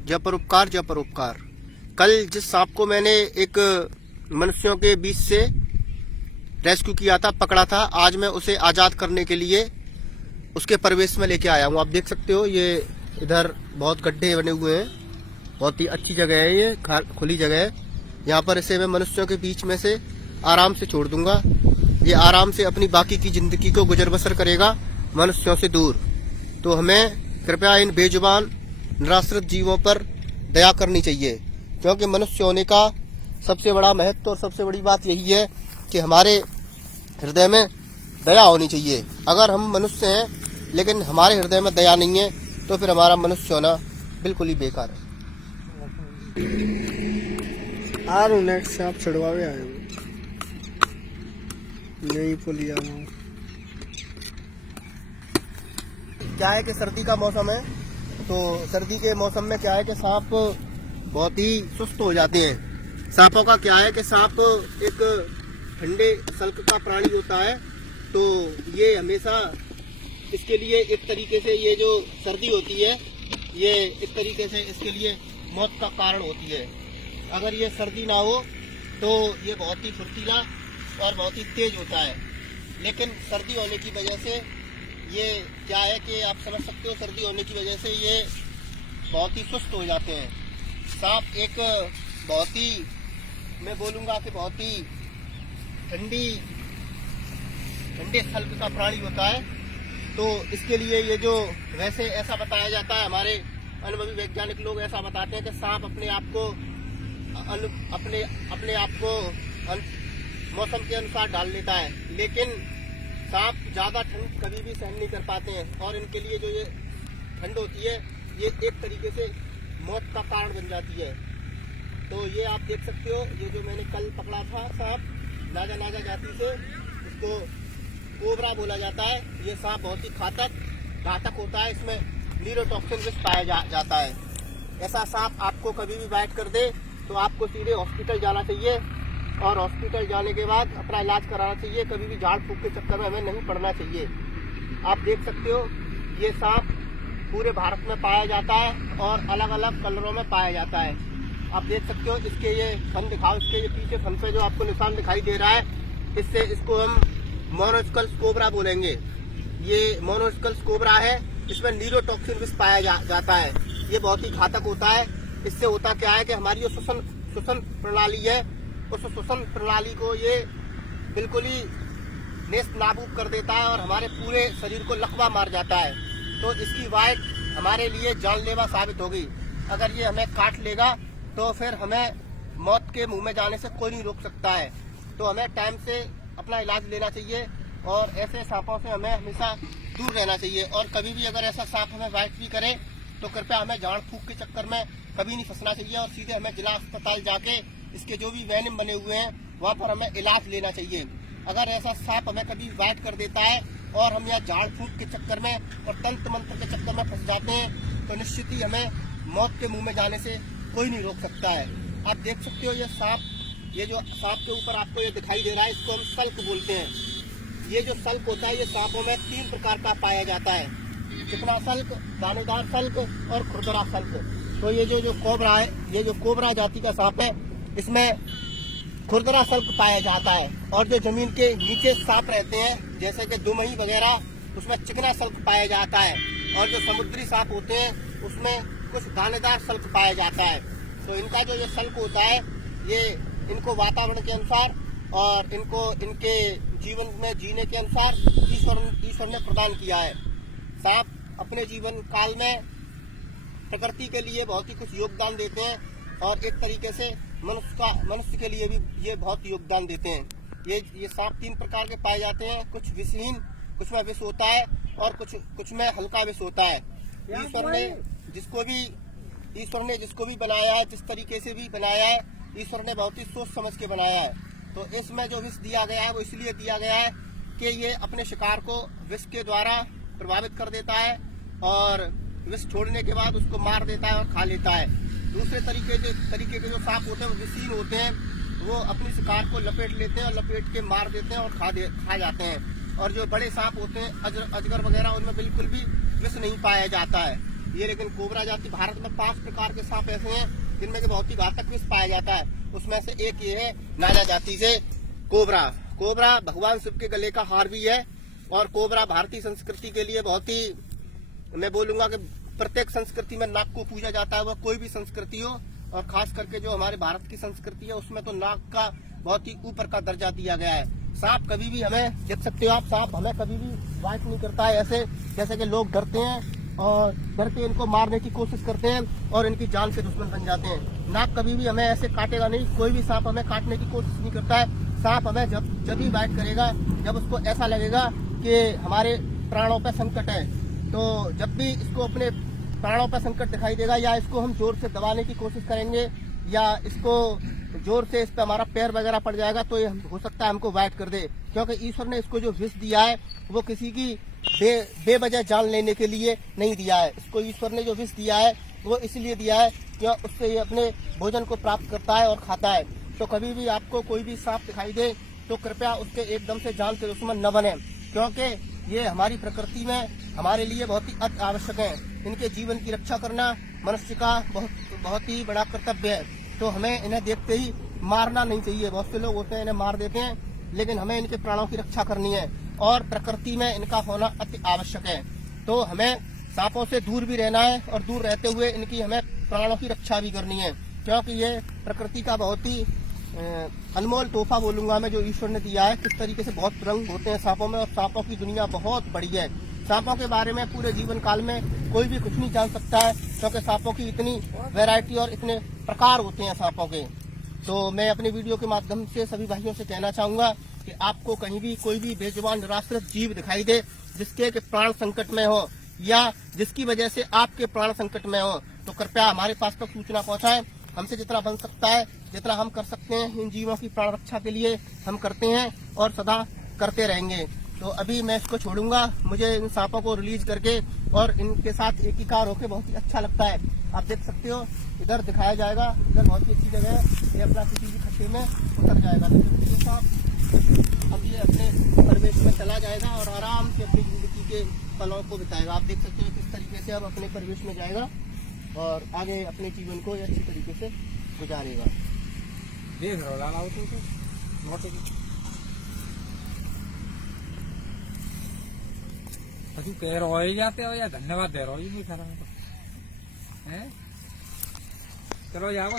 जय परोपकार जय परोपकार। कल जिस सांप को मैंने एक मनुष्यों के बीच से रेस्क्यू किया था, पकड़ा था, आज मैं उसे आजाद करने के लिए उसके प्रवेश में लेके आया हूँ। आप देख सकते हो ये इधर बहुत गड्ढे बने हुए हैं, बहुत ही अच्छी जगह है, ये खुली जगह है। यहाँ पर इसे मैं मनुष्यों के बीच में से आराम से छोड़ दूंगा। ये आराम से अपनी बाकी की जिंदगी को गुजर बसर करेगा मनुष्यों से दूर। तो हमें कृपया इन बेजुबान निराश्रित जीवों पर दया करनी चाहिए, क्योंकि मनुष्य होने का सबसे बड़ा महत्व और सबसे बड़ी बात यही है कि हमारे हृदय में दया होनी चाहिए। अगर हम मनुष्य हैं लेकिन हमारे हृदय में दया नहीं है तो फिर हमारा मनुष्य होना बिल्कुल ही बेकार है। नेक्स्ट से आप छुड़वावे आए हो नहीं पुलिया क्या है कि सर्दी का मौसम है, तो सर्दी के मौसम में क्या है कि सांप बहुत ही सुस्त हो जाते हैं। सांपों का क्या है कि सांप एक ठंडे सल्क का प्राणी होता है, तो ये हमेशा इसके लिए एक तरीके से ये जो सर्दी होती है ये एक तरीके से इसके लिए मौत का कारण होती है। अगर ये सर्दी ना हो तो ये बहुत ही फुर्तीला और बहुत ही तेज होता है, लेकिन सर्दी होने की वजह से ये क्या है कि आप समझ सकते हो, सर्दी होने की वजह से ये बहुत ही सुस्त हो जाते हैं। सांप एक बहुत ही, मैं बोलूँगा कि बहुत ही ठंडे सल्क का प्राणी होता है। तो इसके लिए ये जो वैसे ऐसा बताया जाता है, हमारे अनुभवी वैज्ञानिक लोग ऐसा बताते हैं कि सांप अपने आप को मौसम के अनुसार डाल लेता है, लेकिन सांप ज़्यादा ठंड कभी भी सहन नहीं कर पाते हैं और इनके लिए जो ये ठंड होती है ये एक तरीके से मौत का कारण बन जाती है। तो ये आप देख सकते हो, ये जो मैंने कल पकड़ा था सांप नागा जाति से, इसको कोबरा बोला जाता है। ये सांप बहुत ही घातक होता है, इसमें न्यूरोटॉक्सिन विष पाया जाता है। ऐसा सांप आपको कभी भी बाइट कर दे तो आपको सीधे हॉस्पिटल जाना चाहिए और हॉस्पिटल जाने के बाद अपना इलाज कराना चाहिए। कभी भी झाड़ फूक के चक्कर में हमें नहीं पड़ना चाहिए। आप देख सकते हो ये सांप पूरे भारत में पाया जाता है और अलग अलग कलरों में पाया जाता है। आप देख सकते हो इसके ये फन दिखाओ, इसके ये पीछे फन पे जो आपको निशान दिखाई दे रहा है, इससे इसको हम मोनोस्कल्स कोबरा बोलेंगे। ये मोनोस्कल्स कोबरा है, इसमें न्यूरोटॉक्सिन विष पाया जाता है। ये बहुत ही घातक होता है। इससे होता क्या है कि हमारी जो श्वसन प्रणाली है, उस श्वसन प्रणाली को ये बिल्कुल ही नेस्त नाबूद कर देता है और हमारे पूरे शरीर को लकवा मार जाता है। तो इसकी बाइट हमारे लिए जानलेवा साबित होगी। अगर ये हमें काट लेगा तो फिर हमें मौत के मुंह में जाने से कोई नहीं रोक सकता है। तो हमें टाइम से अपना इलाज लेना चाहिए और ऐसे सांपों से हमें हमेशा दूर रहना चाहिए। और कभी भी अगर ऐसा सांप हमें बाइट भी करे तो कृपया हमें झाड़ फूक के चक्कर में कभी नहीं फंसना चाहिए और सीधे हमें जिला अस्पताल जाके इसके जो भी वेनिम बने हुए हैं वहाँ पर हमें इलाज लेना चाहिए। अगर ऐसा सांप हमें कभी बाइट कर देता है और हम यहाँ झाड़ फूक के चक्कर में और तंत्र मंत्र के चक्कर में फंस जाते हैं तो निश्चित ही हमें मौत के मुंह में जाने से कोई नहीं रोक सकता है। आप देख सकते हो ये सांप, ये जो सांप के ऊपर आपको ये दिखाई दे रहा है, इसको हम सल्क बोलते हैं। ये जो सल्क होता है ये सांपों में 3 प्रकार का पाया जाता है, चिकना सल्क, दानेदार सल्क और खुरदरा सल्क। तो ये जो कोबरा है, ये जो कोबरा जाति का सांप है, इसमें खुरदरा सल्क पाया जाता है। और जो जमीन के नीचे सांप रहते हैं जैसे कि दुमही वगैरह, उसमें चिकना सल्क पाया जाता है। और जो समुद्री सांप होते हैं उसमें कुछ दानेदार सल्क पाया जाता है। तो इनका जो ये सल्क होता है ये इनको वातावरण के अनुसार और इनको इनके जीवन में जीने के अनुसार ईश्वर ने प्रदान किया है। सांप अपने जीवन काल में प्रकृति के लिए बहुत ही कुछ योगदान देते हैं और एक तरीके से मनुष्य के लिए भी ये बहुत योगदान देते हैं। ये सांप 3 प्रकार के पाए जाते हैं, कुछ विषहीन, कुछ में विष होता है और कुछ में हल्का विष होता है। ईश्वर ने जिसको भी बनाया है, जिस तरीके से भी बनाया है, ईश्वर ने बहुत ही सोच समझ के बनाया है। तो इसमें जो विष दिया गया है वो इसलिए दिया गया है कि ये अपने शिकार को विष के द्वारा प्रभावित कर देता है और विष छोड़ने के बाद उसको मार देता है और खा लेता है। दूसरे तरीके के जो सांप होते हैं वो विषहीन होते हैं, वो अपनी शिकार को लपेट लेते हैं और लपेट के मार देते हैं और खा जाते हैं। और जो बड़े सांप होते हैं अजगर वगैरह, उनमें बिल्कुल भी विष नहीं पाया जाता है। ये लेकिन कोबरा जाति भारत में 5 प्रकार के सांप ऐसे हैं जिनमें के बहुत ही घातक विष पाया जाता है। उसमें से एक ये है नाजा जाति से कोबरा। कोबरा भगवान शिव के गले का हार भी है और कोबरा भारतीय संस्कृति के लिए बहुत ही, मैं बोलूंगा कि प्रत्येक संस्कृति में नाग को पूजा जाता है, वह कोई भी संस्कृति हो, और खास करके जो हमारे भारत की संस्कृति है उसमें तो नाग का बहुत ही ऊपर का दर्जा दिया गया है। सांप कभी भी हमें, देख सकते हो आप, सांप हमें कभी भी बाइट नहीं करता है ऐसे जैसे कि लोग डरते हैं और डर के इनको मारने की कोशिश करते हैं और इनकी जान के दुश्मन बन जाते हैं। नाग कभी भी हमें ऐसे काटेगा नहीं, कोई भी सांप हमें काटने की कोशिश नहीं करता है। सांप हमें जब ही बाइट करेगा जब उसको ऐसा लगेगा कि हमारे प्राणों पर संकट है। तो जब भी इसको अपने प्राणों पर संकट दिखाई देगा या इसको हम जोर से दबाने की कोशिश करेंगे या इसको जोर से इस पे हमारा पैर वगैरह पड़ जाएगा तो ये हो सकता है हमको बाइट कर दे, क्योंकि ईश्वर ने इसको जो विष दिया है वो किसी की बेवजह जान लेने के लिए नहीं दिया है। इसको ईश्वर ने जो विष दिया है वो इसलिए दिया है कि उससे ये अपने भोजन को प्राप्त करता है और खाता है। तो कभी भी आपको कोई भी सांप दिखाई दे तो कृपया उसके एकदम से जान के दुश्मन न बने, क्योंकि ये हमारी प्रकृति में हमारे लिए बहुत ही अति आवश्यक है। इनके जीवन की रक्षा करना मनुष्य का बहुत ही बड़ा कर्तव्य है। तो हमें इन्हें देखते ही मारना नहीं चाहिए। बहुत से लोग होते हैं इन्हें मार देते हैं, लेकिन हमें इनके प्राणों की रक्षा करनी है और प्रकृति में इनका होना अति आवश्यक है। तो हमें सांपों से दूर भी रहना है और दूर रहते हुए इनकी हमें प्राणों की रक्षा भी करनी है, क्योंकि ये प्रकृति का बहुत ही अनमोल तोहफा बोलूंगा मैं जो ईश्वर ने दिया है। किस तरीके से बहुत रंग होते हैं सांपों में और सांपों की दुनिया बहुत बड़ी है। सांपों के बारे में पूरे जीवन काल में कोई भी कुछ नहीं जान सकता है, क्योंकि सांपों की इतनी वैरायटी और इतने प्रकार होते हैं सांपों के। तो मैं अपने वीडियो के माध्यम से सभी भाइयों से कहना चाहूंगा कि आपको कहीं भी कोई भी बेजुबान निराश्रित जीव दिखाई दे जिसके प्राण संकट में हो या जिसकी वजह से आपके प्राण संकट में हो तो कृपया हमारे पास तक सूचना पहुंचाएं। हमसे जितना बन सकता है, जितना हम कर सकते हैं इन जीवों की प्राण रक्षा के लिए हम करते हैं और सदा करते रहेंगे। तो अभी मैं इसको छोड़ूंगा, मुझे इन सांपों को रिलीज करके और इनके साथ एकीकार होकर बहुत ही अच्छा लगता है। आप देख सकते हो इधर दिखाया जाएगा, इधर बहुत ही अच्छी जगह है, ये अपना किसी भी खड्डे में उतर जाएगा। तो सांप अब ये अपने परिवेश में चला जाएगा और आराम से अपनी जिंदगी के पलों को बिताएगा। आप देख सकते हो किस तरीके से अब अपने परिवेश में जाएगा और आगे अपने जीवन को अच्छी तरीके से गुजारेगा। देख रहा लाला तू कह रहे हो जाते हो या धन्यवाद दे रहा हो, ये नहीं करा है। चलो जाओ।